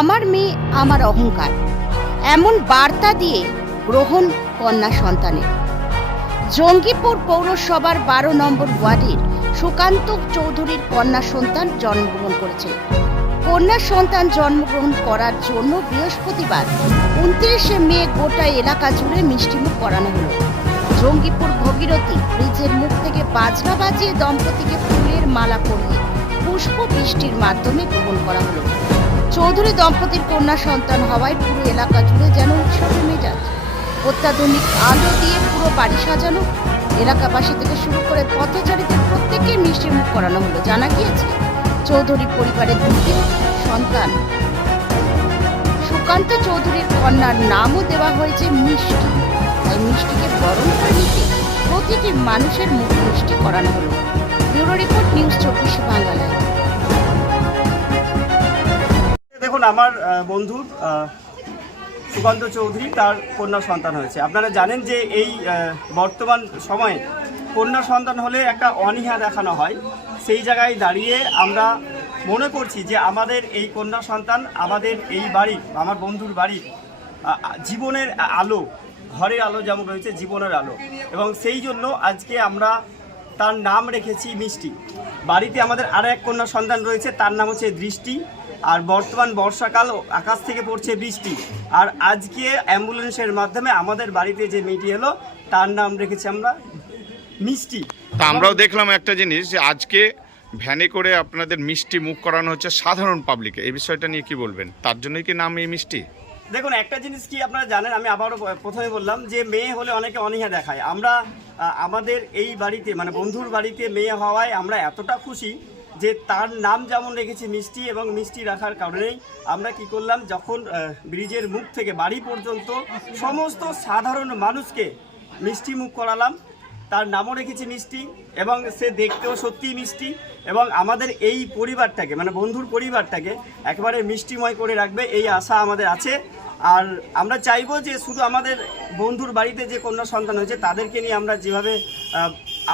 আমার মেয়ে আমার অহংকার। এমন বার্তা দিয়ে গ্রহণ কন্যা সন্তানের। জঙ্গিপুর পৌরসভার বারো নম্বর ওয়ার্ডের সুকান্ত চৌধুরীর কন্যা সন্তান জন্মগ্রহণ করেছে। কন্যা সন্তান জন্মগ্রহণ করার জন্য বৃহস্পতিবার উনত্রিশে মে গোটা এলাকা জুড়ে মিষ্টিমুখ করানো হলো। জঙ্গিপুর ভগীরথী ব্রিজের মুখ থেকে বাজনা বাজিয়ে দম্পতিকে ফুলের মালা পরিয়ে পুষ্প বৃষ্টির মাধ্যমে গ্রহণ করা হলো। চৌধুরী দম্পতির কন্যা সন্তান হওয়ায় পুরো এলাকা জুড়ে যেন উৎসবে মেজাজ অত্যাধুনিক আলো দিয়ে পুরো বাড়ি সাজানো, এলাকাবাসী থেকে শুরু করে পথচারীদের প্রত্যেকেই মিষ্টি মুখ করানো হলো, জানা গিয়েছে। চৌধুরী পরিবারের দুটি সন্তান। সুকান্ত চৌধুরীর কন্যার নামও দেওয়া হয়েছে মিষ্টি। তাই মিষ্টিকে বরণ করে নিতে প্রতিটি মানুষের মুখ মিষ্টি করানো হলো। আমার বন্ধু সুকান্ত চৌধুরী, তার কন্যা সন্তান হয়েছে। আপনারা জানেন যে এই বর্তমান সময়ে কন্যা সন্তান হলে একটা অনীহা দেখানো হয়। সেই জায়গায় দাঁড়িয়ে আমরা মনে করছি যে আমাদের এই কন্যা সন্তান আমাদের এই বাড়ি আমার বন্ধুর বাড়ি জীবনের আলো, ঘরের আলো যেমন রয়েছে, জীবনের আলো। এবং সেই জন্য আজকে আমরা তার নাম রেখেছি মিষ্টি। বাড়িতে আমাদের আরও এক কন্যা সন্তান রয়েছে, তার নাম হচ্ছে দৃষ্টি। আর বর্তমান বর্ষাকাল আকাশ থেকে পড়ছে বৃষ্টি। আর আজকে অ্যাম্বুলেন্সের মাধ্যমে আমাদের বাড়িতে যে মেয়েটি এলো তার নাম রেখেছি আমরা মিষ্টি। তা আমরাও দেখলাম একটা জিনিস যে আজকে ভ্যানে করে আপনাদের মিষ্টি মুখ করানো হচ্ছে সাধারণ পাবলিকে এই বিষয়টা নিয়ে কি বলবেন? তার জন্যই কি নাম এই মিষ্টি? দেখুন একটা জিনিস কি আপনারা জানেন আমি আবারও প্রথমে বললাম যে মেয়ে হলে অনেকে অনীহা দেখায়। আমরা আমাদের এই বাড়িতে মানে বন্ধুর বাড়িতে মেয়ে হওয়ায় আমরা এতটা খুশি যে তার নাম যেমন রেখেছি মিষ্টি এবং মিষ্টি রাখার কারণেই আমরা কি করলাম, যখন ব্রিজের মুখ থেকে বাড়ি পর্যন্ত সমস্ত সাধারণ মানুষকে মিষ্টি মুখ করালাম, তার নামও রেখেছি মিষ্টি এবং সে দেখতেও সত্যিই মিষ্টি এবং আমাদের এই পরিবারটাকে মানে বন্ধুর পরিবারটাকে একেবারে মিষ্টিময় করে রাখবে, এই আশা আমাদের আছে। আর আমরা চাইব যে শুধু আমাদের বন্ধুর বাড়িতে যে কন্যা সন্তান হয়েছে, তাদেরকে নিয়ে আমরা যেভাবে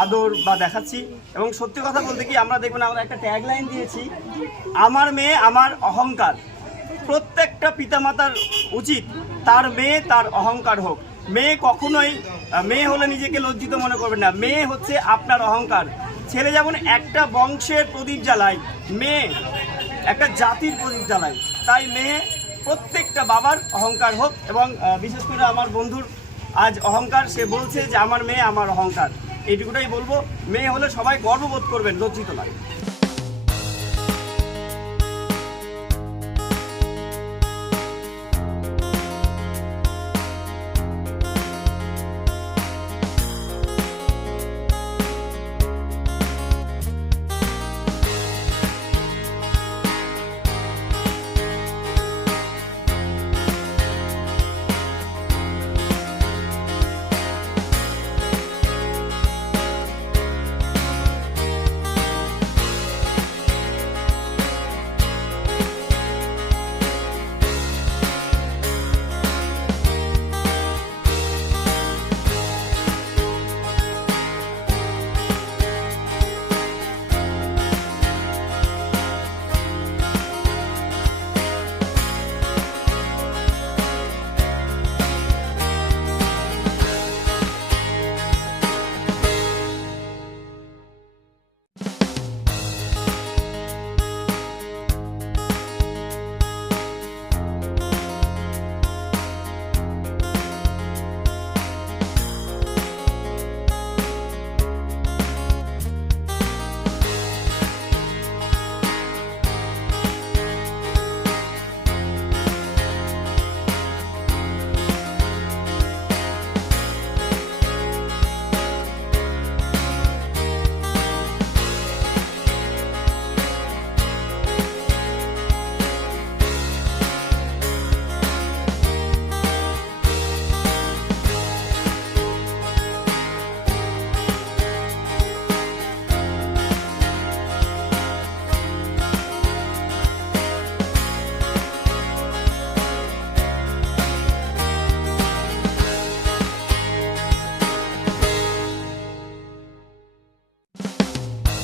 আদর বা দেখাচ্ছি। এবং সত্যি কথা বলতে কি, আমরা দেখবেন আমরা একটা ট্যাগলাইন দিয়েছি, আমার মেয়ে আমার অহংকার। প্রত্যেকটা পিতামাতার উচিত তার মেয়ে তার অহংকার হোক। মেয়ে কখনোই, মেয়ে হলে নিজেকে লজ্জিত মনে করবেন না। মেয়ে হচ্ছে আপনার অহংকার। ছেলে যেমন একটা বংশের প্রদীপ জ্বালায়, মেয়ে একটা জাতির প্রদীপ জ্বালায়, তাই মেয়ে প্রত্যেকটা বাবার অহংকার হোক। এবং বিশেষ করে আমার বন্ধুর আজ অহংকার, সে বলছে যে, আমার মেয়ে আমার অহংকার। এইটুকুটাই বলব মেয়ে হলে সবাই গর্ববোধ করবেন লজ্জিত নয়।